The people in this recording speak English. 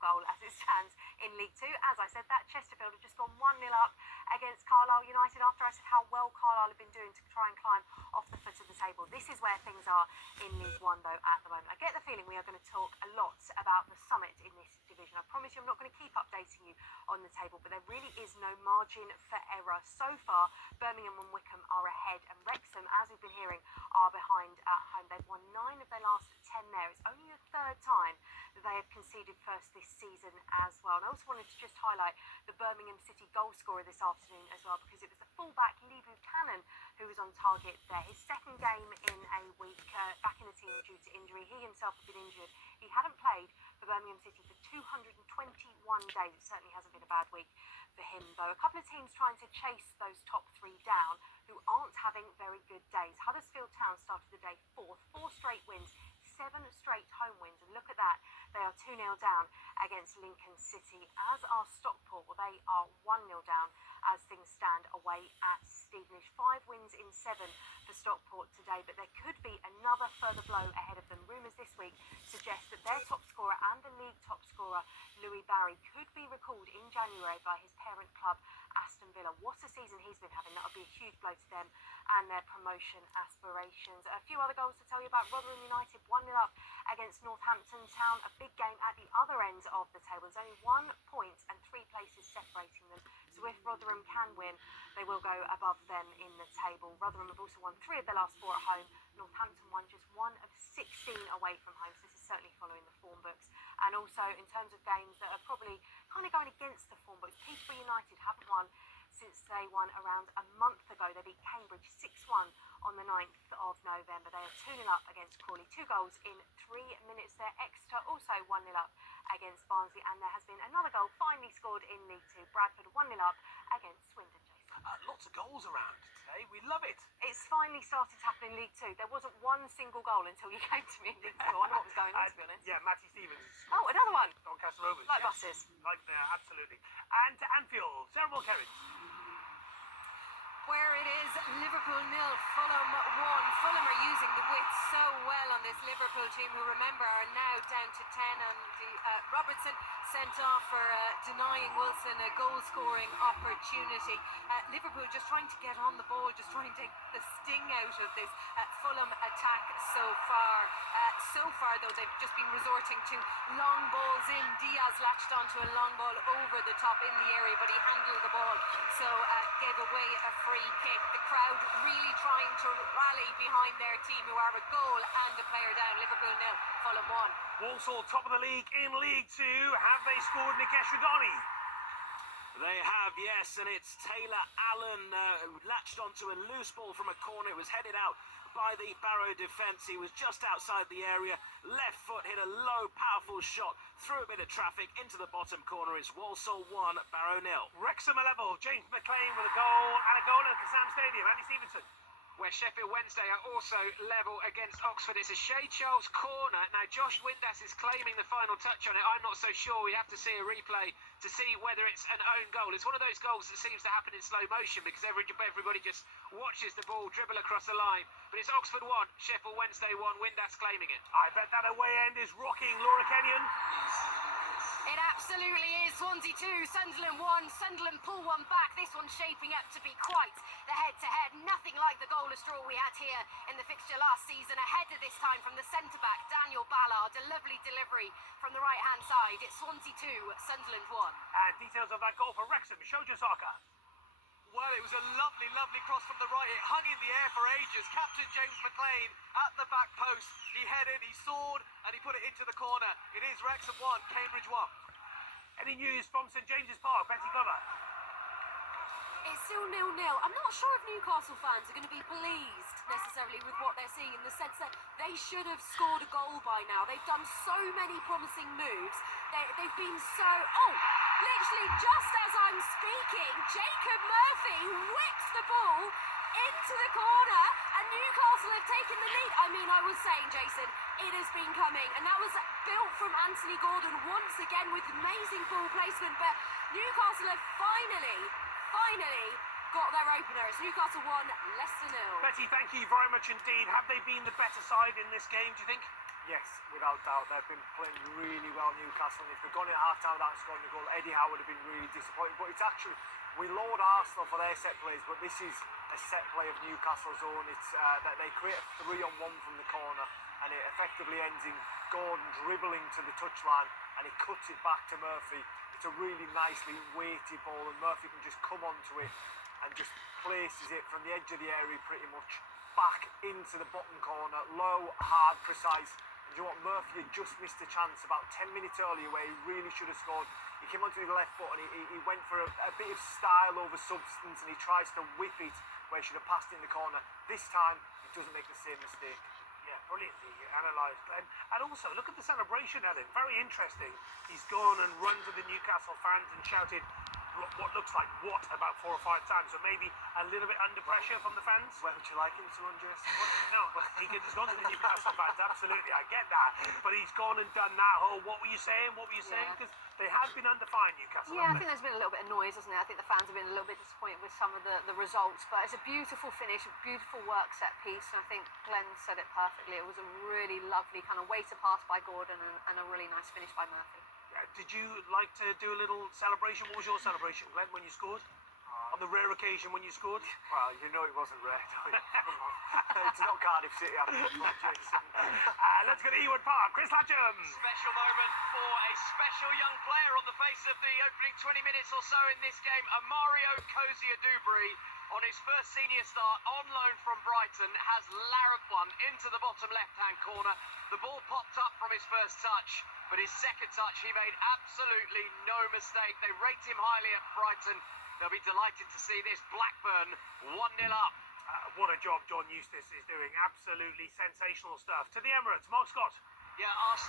goal as it stands in League Two. As I said, that Chesterfield have just gone 1-0 up against Carlisle United after I said how well Carlisle have been doing to try and climb off the foot of the table. This is where things are in League One, though, at the moment. I get the feeling we are going to talk a lot about the Summit in this division. I promise you I'm not going to keep updating you on the table, but there really is no margin for error. So far, Birmingham and Wycombe are ahead, and Wrexham, as we've been hearing, are behind at home. They've won 9 of their last 10 there. It's only the third time that they have conceded first this season as well. And I also wanted to just highlight the Birmingham City goal scorer this afternoon as well, because it was the fullback Lee Buchanan who was on target there. His second game in a week back in the team due to injury. He himself had been injured. He hadn't played for Birmingham City for 221 days. It certainly hasn't been a bad week for him, though. A couple of teams trying to chase those top 3 down who aren't having very good days. Huddersfield Town started the day 4th, 4 straight wins, 7 straight home wins, and look at that, they are 2-0 down against Lincoln City, as are Stockport. Well, they are 1-0 down as things stand away at Stevenage. 5 wins in 7 for Stockport today, but there could be another further blow ahead of them. Rumours this week suggest that their top scorer and the league top scorer, Louis Barry, could be recalled in January by his parent club, Aston Villa. What a season he's been having. That would be a huge blow to them and their promotion aspirations. A few other goals to tell you about. Rotherham United 1-0 up against Northampton Town. A big game at the other end of the table. There's only 1 point and 3 places separating them. So if Rotherham can win, they will go above them in the table. Rotherham have also won 3 of their last 4 at home. Northampton won just 1 of 16 away from home. So this is certainly following the form books. And also in terms of games that are probably kind of going against the form books, Peterborough United haven't won since they won around a month ago. They beat Cambridge 6-1 on the 9th of November. They are 2-0 up against Crawley. 2 goals in 3 minutes there. Exeter also 1-0 up against Barnsley, and there has been another goal finally scored in League Two. Bradford 1-0 up against Swindon. Lots of goals around today. We love it. It's finally started to happen in League Two. There wasn't one single goal until you came to me in League Two. I wonder what was going on, to be honest. Yeah, Matty Stevens. Oh, another one. Doncaster Rovers. Like yes. buses. Like there, absolutely. And to Anfield, Sarah Mulkerrins. Where it is Liverpool 0, Fulham 1. Fulham are using the width so well on this Liverpool team, who, remember, are now down to 10, and Robertson sent off for denying Wilson a goal-scoring opportunity. Liverpool just trying to get on the ball, just trying to take the sting out of this Fulham attack so far. Though, they've just been resorting to long balls in. Diaz latched onto a long ball over the top in the area, but he handled the ball, so gave away a free kick. The crowd really trying to rally behind their team, who are a goal and a player down. Liverpool 0, Fulham 1. Walsall top of the league in League Two. Have they scored Nikesh Rugani? They have, yes, and it's Taylor Allen latched onto a loose ball from a corner. It was headed out by the Barrow defence. He was just outside the area. Left foot hit a low, powerful shot through a bit of traffic into the bottom corner. It's Walsall 1, Barrow 0. Wrexham a level. James McLean with a goal and a goal at the Sam Stadium. Andy Stevenson. Where Sheffield Wednesday are also level against Oxford. It's a Shay Charles corner. Now, Josh Windass is claiming the final touch on it. I'm not so sure. We have to see a replay to see whether it's an own goal. It's one of those goals that seems to happen in slow motion because everybody just watches the ball dribble across the line. But it's Oxford 1, Sheffield Wednesday 1, Windass claiming it. I bet that away end is rocking. Laura Kenyon. It absolutely is. Swansea 2, Sunderland 1. Sunderland pull one back. This one's shaping up to be quite the head-to-head. Nothing like the goalless draw we had here in the fixture last season. A header this time from the centre-back, Daniel Ballard. A lovely delivery from the right-hand side. It's Swansea 2, Sunderland 1. And details of that goal for Wrexham. Shojo Saka. Well, it was a lovely, lovely cross from the right. It hung in the air for ages. Captain James McLean at the back post. He headed, he soared, and he put it into the corner. It is Wrexham 1, Cambridge 1. Any news from St James's Park? Betty Glover. It's still 0-0. I'm not sure if Newcastle fans are going to be pleased necessarily with what they're seeing, in the sense that they should have scored a goal by now. They've done so many promising moves. They've been so... Oh, literally just as I'm speaking, Jacob Murphy whips the ball into the corner and Newcastle have taken the lead. I mean, I was saying, Jason, it has been coming, and that was built from Anthony Gordon once again with amazing ball placement, but Newcastle have finally got their opener. It's Newcastle 1, Leicester 0. Betty, thank you very much indeed. Have they been the better side in this game, do you think? Yes, without doubt. They've been playing really well, Newcastle. And if they'd gone in at half-time without scoring a goal, Eddie Howe would have been really disappointed. But it's actually, we laud Arsenal for their set plays, but this is a set play of Newcastle's own. It's that they create a 3-on-1 from the corner, and it effectively ends in Gordon dribbling to the touchline, and he cuts it back to Murphy. It's a really nicely weighted ball, and Murphy can just come onto it and just places it from the edge of the area pretty much back into the bottom corner, low, hard, precise. And you know what, Murphy had just missed a chance about 10 minutes earlier where he really should have scored. He came onto his left foot and he went for a bit of style over substance, and he tries to whip it where he should have passed it in the corner. This time, he doesn't make the same mistake. Yeah, brilliantly analysed, Glenn. And also, look at the celebration, Ellen. Very interesting. He's gone and run to the Newcastle fans and shouted what looks like what about 4 or 5 times. So maybe a little bit under pressure from the fans. Where would you like him to undress? No, he's gone to the Newcastle fans, absolutely, I get that. But he's gone and done that whole, what were you saying, Yeah. Because they have been under fire, Newcastle, Yeah, I haven't think they? there's been a little bit of noise, hasn't there? I think the fans have been a little bit disappointed with some of the results, but it's a beautiful finish, a beautiful work set piece, and I think Glenn said it perfectly. It was a really lovely kind of weighted pass by Gordon and a really nice finish by Murphy. Yeah, did you like to do a little celebration? What was your celebration, Glenn, when you scored? On the rare occasion when you scored? Well, you know it wasn't rare, don't you? It's not Cardiff City, I think. Jason. Let's go to Ewood Park. Chris Latcham. Special moment for a special young player on the face of the opening 20 minutes or so in this game. Mario Cozier-Dubry, on his first senior start on loan from Brighton, has larruped one into the bottom left-hand corner. The ball popped up from his first touch, but his second touch, he made absolutely no mistake. They rate him highly at Brighton. They'll be delighted to see this. Blackburn 1-0 up. What a job John Eustace is doing. Absolutely sensational stuff. To the Emirates, Mark Scott. Yeah, Arsenal.